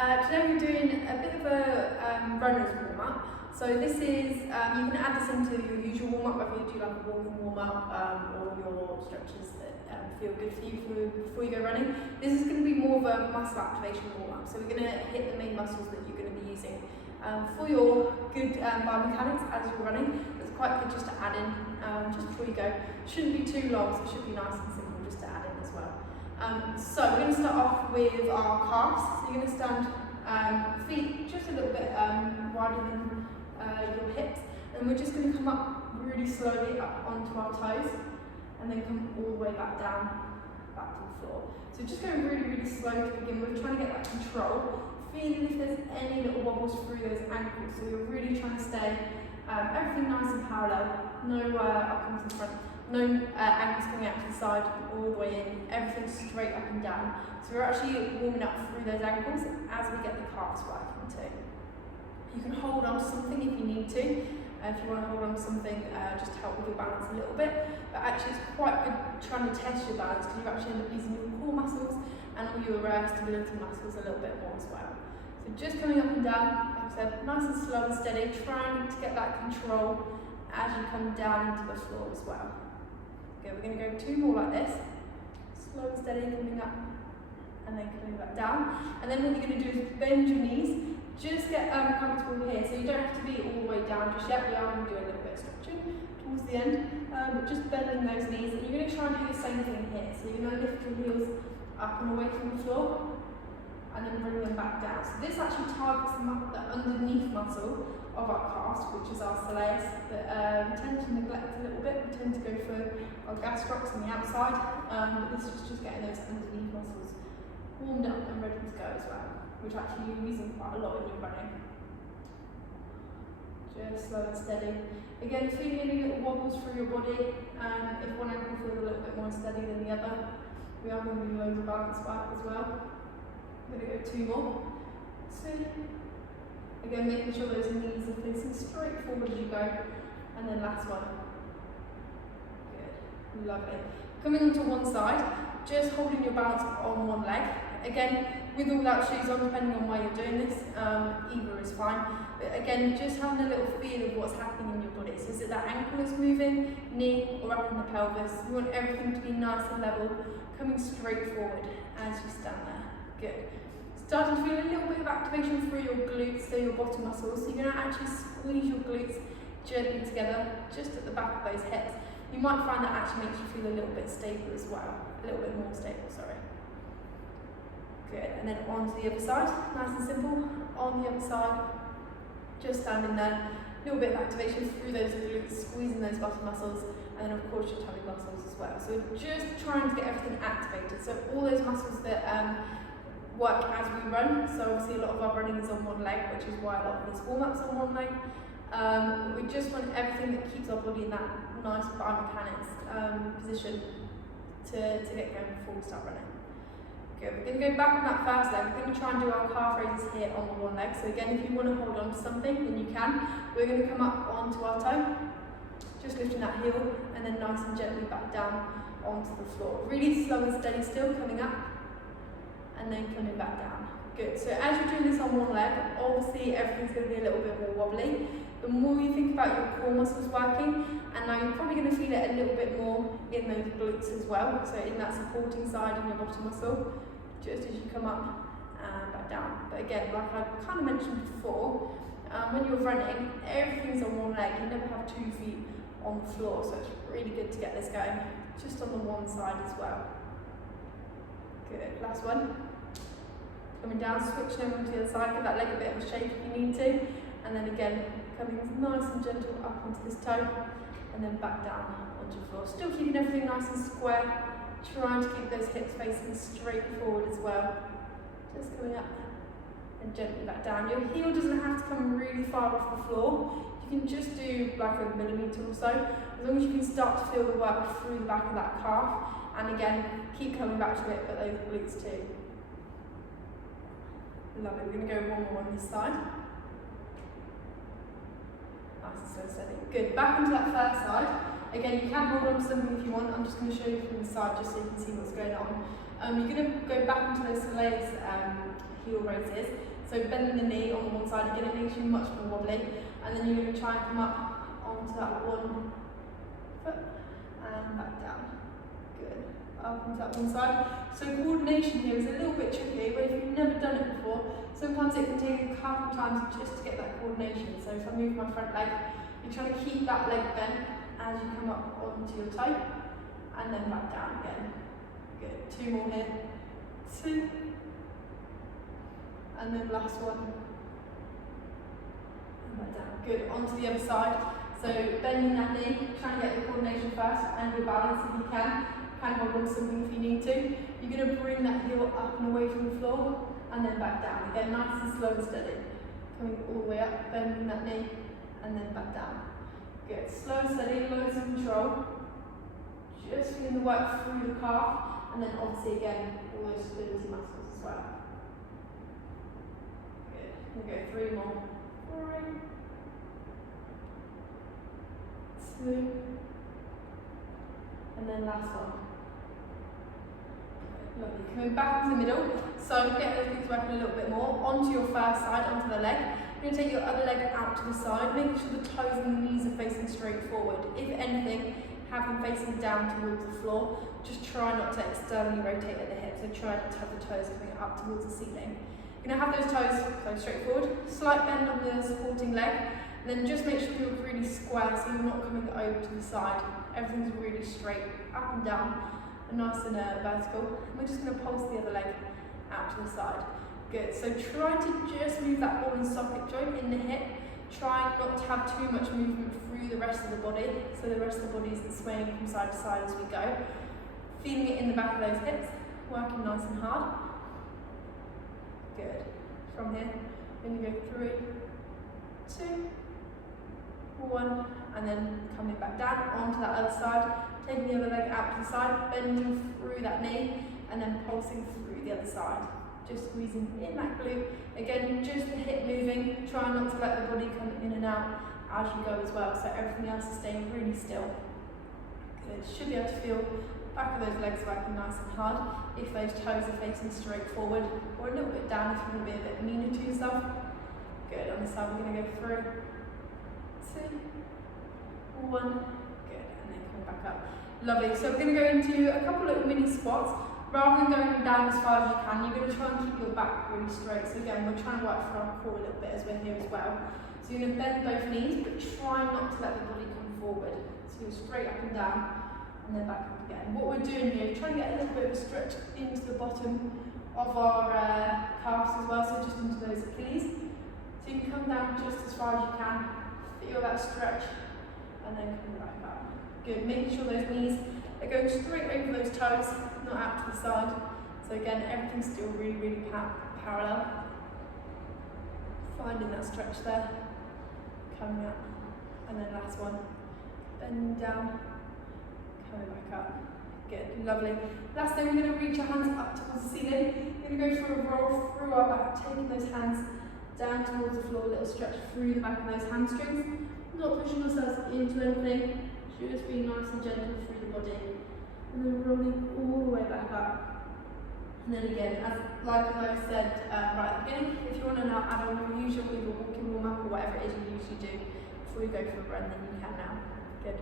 Today we're doing a bit of a runner's warm-up. So this is, you can add this into your usual warm-up, whether you do like a walking warm-up or your stretches that feel good for you before you go running. This is going to be more of a muscle activation warm-up. So we're going to hit the main muscles that you're going to be using for your good biomechanics as you're running. It's quite good just to add in just before you go. Shouldn't be too long, so it should be nice and simple just to add in as well. So we're going to start off with our calves. So you're going to stand feet just a little bit wider than your hips, and we're just going to come up really slowly up onto our toes and then come all the way back down, back to the floor. So just going really slow to begin with, trying to get that control, feeling if there's any little wobbles through those ankles. So you're really trying to stay everything nice and parallel, no up into the front. No ankles coming out to the side, all the way in, everything straight up and down. So we're actually warming up through those ankles as we get the calves working too. You can hold on to something if you need to. If you want to hold on to something, just to help with your balance a little bit. But actually it's quite good trying to test your balance because you actually end up using your core muscles and all your stability muscles a little bit more as well. So just coming up and down, like I said, nice and slow and steady, trying to get that control as you come down into the floor as well. Okay, we're going to go two more like this, slow and steady, coming up and then coming back down. And then what you're going to do is bend your knees, just get comfortable here. So you don't have to be all the way down just yet. We are going to do a little bit of stretching towards the end, but just bending those knees. And you're going to try and do the same thing here. So you're going to lift your heels up and away from the floor and then bring them back down. So this actually targets the underneath muscle of our calves, which is our Soleus, that we tend to neglect a little bit. We tend to go for our gastrocs on the outside, but this is just getting those underneath muscles warmed up and ready to go as well, which actually you're using quite a lot when you're running. Just slow and steady. Again, feeling any little wobbles through your body, if one ankle feels a little bit more steady than the other. We are going to do loads of balance work as well. I'm going to go two more. See? Again, making sure those knees are facing straight forward as you go. And then last one. Good. Lovely. Coming onto one side, just holding your balance on one leg. Again, with or without shoes on, depending on why you're doing this, either is fine. But again, just having a little feel of what's happening in your body. So is it that ankle that's moving, knee, or up in the pelvis? You want everything to be nice and level, coming straight forward as you stand there. Good. Starting to feel a little bit of activation through your glutes, so your bottom muscles. So you're going to actually squeeze your glutes gently together, just at the back of those hips. You might find that actually makes you feel a little bit stable as well. A little bit more stable, sorry. Good, and then on to the other side, nice and simple. On the other side, just standing there. A little bit of activation through those glutes, squeezing those bottom muscles, and then of course your tummy muscles as well. So just trying to get everything activated. So all those muscles that work as we run, so obviously a lot of our running is on one leg, which is why a lot of this warm-up's on one leg. We just want everything that keeps our body in that nice biomechanics position to get going before we start running. Good. We're going to go back on that first leg. We're going to try and do our calf raises here on the one leg. So again, if you want to hold on to something, then you can. We're going to come up onto our toe, just lifting that heel, and then nice and gently back down onto the floor. Really slow and steady still, coming up and then coming back down. Good. So as you're doing this on one leg, obviously everything's going to be a little bit more wobbly. The more you think about your core muscles working, and now you're probably going to feel it a little bit more in those glutes as well, so in that supporting side in your bottom muscle, just as you come up and back down. But again, like I kind of mentioned before, when you're running, everything's on one leg. You never have 2 feet on the floor, so it's really good to get this going just on the one side as well. Good. Last one. Coming down, switching over to the other side, give that leg a bit of a shake if you need to, and then again, coming nice and gentle up onto this toe, and then back down onto the floor. Still keeping everything nice and square, trying to keep those hips facing straight forward as well. Just coming up and gently back down. Your heel doesn't have to come really far off the floor. You can just do like a millimetre or so, as long as you can start to feel the work through the back of that calf, and again, keep coming back to it, but those glutes too. Lovely. We're going to go one more on this side. Nice and steady. Good. Back onto that first side. Again, you can hold on to something if you want. I'm just going to show you from the side just so you can see what's going on. You're going to go back into those Soleus heel raises. So bending the knee on one side, again it makes you much more wobbly, and then you're going to try and come up onto that one foot and back down. Good. Up onto that one side. So coordination here is a little bit tricky, but if you've never done it before, sometimes it can take a couple of times just to get that coordination. So if I move my front leg, you're trying to keep that leg bent as you come up onto your toe, and then back down again. Good. 2 more here. 2. And then last one. And back down. Good. Onto the other side. So bending that knee, trying to get the coordination first and your balance if you can. Can hold on to something if you need to. You're going to bring that heel up and away from the floor, and then back down. Again, nice and slow and steady. Coming all the way up, bending that knee, and then back down. Good. Slow and steady, loads of control. Just feeling the work through the calf, and then obviously again, all those stability muscles as well. Good. We'll go 3 more. 3, 2, and then last one. Lovely. Coming back to the middle, so get those things working a little bit more. Onto your first side, onto the leg. You're going to take your other leg out to the side, making sure the toes and the knees are facing straight forward. If anything, have them facing down towards the floor. Just try not to externally rotate at the hips, so try not to have the toes coming up towards the ceiling. You're going to have those toes go straight forward, slight bend on the supporting leg, and then just make sure you're really square so you're not coming over to the side. Everything's really straight, up and down, and nice and vertical. And we're just going to pulse the other leg out to the side. Good. So try to just move that ball and socket joint in the hip. Try not to have too much movement through the rest of the body, so the rest of the body isn't swaying from side to side as we go. Feeling it in the back of those hips, working nice and hard. Good. From here, then you go 3, 2, 1, and then coming back down onto that other side, taking the other leg out to the side, bending through that knee, and then pulsing through the other side. Just squeezing in that glute. Again, just the hip moving, try not to let the body come in and out as you go as well, so everything else is staying really still. Good. Should be able to feel the back of those legs working nice and hard if those toes are facing straight forward, or a little bit down if you want to be a bit meaner to yourself. Good. On this side, we're going to go 3, 2, 1, good, and then come back up. Lovely. So we're going to go into a couple of mini squats. Rather than going down as far as you can, you're going to try and keep your back really straight. So again, we're trying to work for our core a little bit as we're here as well. So you're going to bend both knees, but try not to let the body come forward. So you're straight up and down, and then back up again. What we're doing here is trying to get a little bit of a stretch into the bottom of our calves as well, so just into those Achilles. So you can come down just as far as you can, feel that stretch, and then come back up. Good, making sure those knees are going straight over those toes, not out to the side. So again, everything's still really, really parallel. Finding that stretch there, coming up, and then last one, bending down, coming back up. Good, lovely. Last thing, we're going to reach our hands up towards the ceiling. We're going to go for a roll through our back, taking those hands down towards the floor, a little stretch through the back of those hamstrings. Not pushing ourselves into anything, just being nice and gentle through the body. And then rolling all the way back up. And then again, like I said right at the beginning, if you want to now add on your usual either walking warm up or whatever it is you usually do before you go for a run, then you can now. Good.